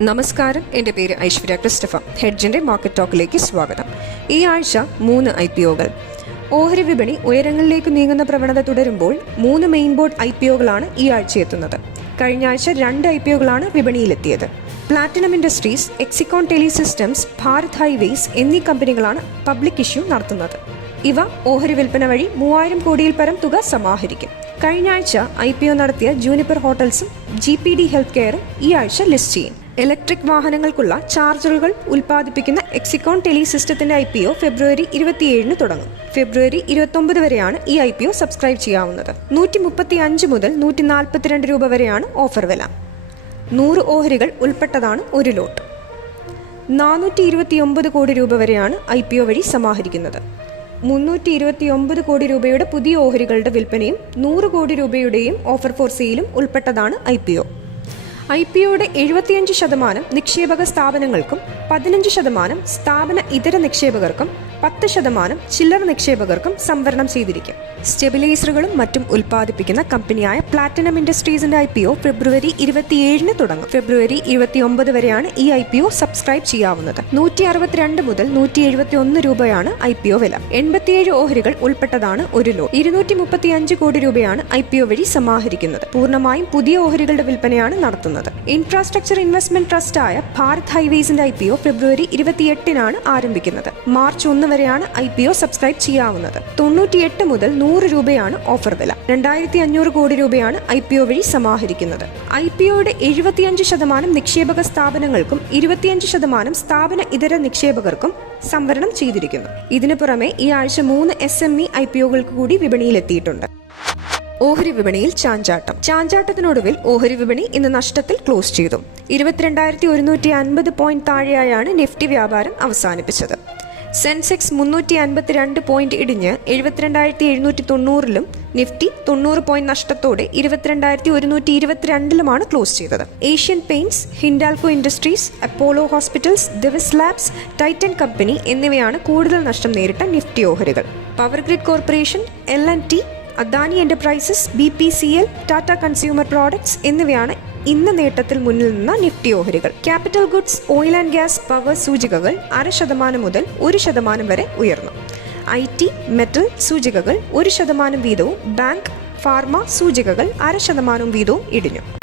നമസ്കാരം. എന്റെ പേര് ഐശ്വര്യ ക്രിസ്റ്റഫ ഹെഡ്ജിന്റെ മാർക്കറ്റ് ടോക്കിലേക്ക് സ്വാഗതം. ഈ ആഴ്ച മൂന്ന് ഐ പി ഒകൾ. ഓഹരി വിപണി ഉയരങ്ങളിലേക്ക് നീങ്ങുന്ന പ്രവണത തുടരുമ്പോൾ മൂന്ന് മെയിൻ ബോർഡ് ഐ പി ഒകളാണ് ഈ ആഴ്ച എത്തുന്നത്. കഴിഞ്ഞ ആഴ്ച രണ്ട് ഐ പി ഒകളാണ് വിപണിയിലെത്തിയത്. Platinum industries Exicom tele systems Bharat highways എന്നീ കമ്പനികളാണ് പബ്ലിക് ഇഷ്യൂ നടത്തുന്നത്. ഇവ ഓഹരി വിൽപ്പന വഴി മൂവായിരം കോടിയിൽ പരം തുക സമാഹരിക്കും. കഴിഞ്ഞ ആഴ്ച ഐ പി ഒ നടത്തിയ ജൂനിപ്പർ ഹോട്ടൽസും ജി പി ഡി ഹെൽത്ത് കെയറും ഈ ആഴ്ച ലിസ്റ്റ് ചെയ്യും. ഇലക്ട്രിക് വാഹനങ്ങൾക്കുള്ള ചാർജറുകൾ ഉൽപ്പാദിപ്പിക്കുന്ന എക്സിക്കോൺ ടെലി സിസ്റ്റത്തിന്റെ ഐ പി ഒ ഫെബ്രുവരി ഇരുപത്തിയേഴിന് തുടങ്ങും. ഫെബ്രുവരി ഇരുപത്തൊമ്പത് വരെയാണ് ഈ ഐ പി ഒ സബ്സ്ക്രൈബ് ചെയ്യാവുന്നത്. നൂറ്റി മുപ്പത്തി അഞ്ച് മുതൽ നൂറ്റി നാൽപ്പത്തിരണ്ട് രൂപ വരെയാണ് ഓഫർ വില. നൂറ് ഓഹരികൾ ഉൾപ്പെട്ടതാണ് ഒരു ലോട്ട് നാനൂറ്റി ഇരുപത്തിയൊമ്പത് കോടി രൂപ വരെയാണ് ഐ പി ഒ വഴി സമാഹരിക്കുന്നത്. മുന്നൂറ്റി ഇരുപത്തിയൊമ്പത് കോടി രൂപയുടെ പുതിയ ഓഹരികളുടെ വിൽപ്പനയും നൂറ് കോടി രൂപയുടെയും ഓഫർ ഫോർ സെയിലും ഉൾപ്പെട്ടതാണ് I P O I P ഒയുടെ എഴുപത്തിയഞ്ച് ശതമാനം നിക്ഷേപക സ്ഥാപനങ്ങൾക്കും പതിനഞ്ച് ശതമാനം സ്ഥാപന ഇതര നിക്ഷേപകർക്കും പത്ത് ശതമാനം ചില്ലറ നിക്ഷേപകർക്കും സംവരണം ചെയ്തിരിക്കും. സ്റ്റെബിലൈസറുകളും മറ്റും ഉൽപ്പാദിപ്പിക്കുന്ന കമ്പനിയായ പ്ലാറ്റിനം ഇൻഡസ്ട്രീസിന്റെ ഐ പി ഒ ഫെബ്രുവരി ഇരുപത്തിയേഴിന് തുടങ്ങും. ഫെബ്രുവരി ഇരുപത്തിയൊമ്പത് വരെയാണ് ഈ ഐ പി ഒ സബ്സ്ക്രൈബ് ചെയ്യാവുന്നത്. നൂറ്റി അറുപത്തിരണ്ട് മുതൽ നൂറ്റി എഴുപത്തി ഒന്ന് രൂപയാണ് ഐ പി ഒ വില. എൺപത്തിയേഴ് ഓഹരികൾ ഉൾപ്പെട്ടതാണ് ഒരു ലോ ഇരുന്നൂറ്റി മുപ്പത്തി അഞ്ച് കോടി രൂപയാണ് ഐ പി ഒ വഴി സമാഹരിക്കുന്നത്. പൂർണമായും പുതിയ ഓഹരികളുടെ വിൽപ്പനയാണ് നടത്തുന്നത്. ഇൻഫ്രാസ്ട്രക്ചർ ഇൻവെസ്റ്റ്മെന്റ് ട്രസ്റ്റായ ഭാരത് ഹൈവേസിന്റെ ഐ പി ഒ ഫെബ്രുവരി ഇരുപത്തിയെട്ടിനാണ് ആരംഭിക്കുന്നത്. മാർച്ച് ഒന്ന് വരെയാണ് ഐ പി ഒ സബ്സ്ക്രൈബ് ചെയ്യാവുന്നത്. തൊണ്ണൂറ്റിയെട്ട് മുതൽ നൂറ് രൂപയാണ് ഓഫർ വില. രണ്ടായിരത്തി അഞ്ഞൂറ് കോടി രൂപയാണ് ഐ പി ഒ വഴി സമാഹരിക്കുന്നത്. ഐ പി ഒയുടെ എഴുപത്തിയഞ്ച് ശതമാനം നിക്ഷേപക സ്ഥാപനങ്ങൾക്കും ഇരുപത്തിയഞ്ച് ശതമാനം സ്ഥാപന ഇതര നിക്ഷേപകർക്കും സംവരണം ചെയ്തിരിക്കുന്നു. ഇതിനു പുറമെ ഈ ആഴ്ച മൂന്ന് S M E I P ഒകൾക്ക് കൂടി വിപണിയിലെത്തിയിട്ടുണ്ട്. ഓഹരി വിപണിയിൽ ചാഞ്ചാട്ടം. ചാഞ്ചാട്ടത്തിനൊടുവിൽ ഓഹരി വിപണി ഇന്ന് നഷ്ടത്തിൽ ക്ലോസ് ചെയ്തു. ഇരുപത്തിരണ്ടായിരത്തി ഒരുന്നൂറ്റി അൻപത് പോയിന്റ് താഴെയായാണ് നിഫ്റ്റി വ്യാപാരം അവസാനിപ്പിച്ചത്. സെൻസെക്സ് മുന്നൂറ്റി അൻപത്തിരണ്ട് പോയിന്റ് ഇടിഞ്ഞ് എഴുപത്തിരണ്ടായിരത്തി എഴുന്നൂറ്റി തൊണ്ണൂറിലും നിഫ്റ്റി തൊണ്ണൂറ് പോയിന്റ് നഷ്ടത്തോടെ ഇരുപത്തിരണ്ടായിരത്തി ഒരുന്നൂറ്റി ഇരുപത്തിരണ്ടിലുമാണ് ക്ലോസ് ചെയ്തത്. Asian Paints Hindalco Industries Apollo Hospitals Divis Labs Titan company എന്നിവയാണ് കൂടുതൽ നഷ്ടം നേരിട്ട നിഫ്റ്റി ഓഹരികൾ. Power Grid Corporation L and T Adani Enterprises B P C L Tata Consumer Products എന്നിവയാണ് ഇന്ന് നേട്ടത്തിൽ മുന്നിൽ നിന്ന നിഫ്റ്റി ഓഹരികൾ. Capital goods oil and gas power സൂചികകൾ അര ശതമാനം മുതൽ ഒരു ശതമാനം വരെ ഉയർന്നു. ഐ ടി മെറ്റൽ സൂചികകൾ ഒരു ശതമാനം വീതവും ബാങ്ക് ഫാർമ സൂചികകൾ അര ശതമാനം വീതവും ഇടിഞ്ഞു.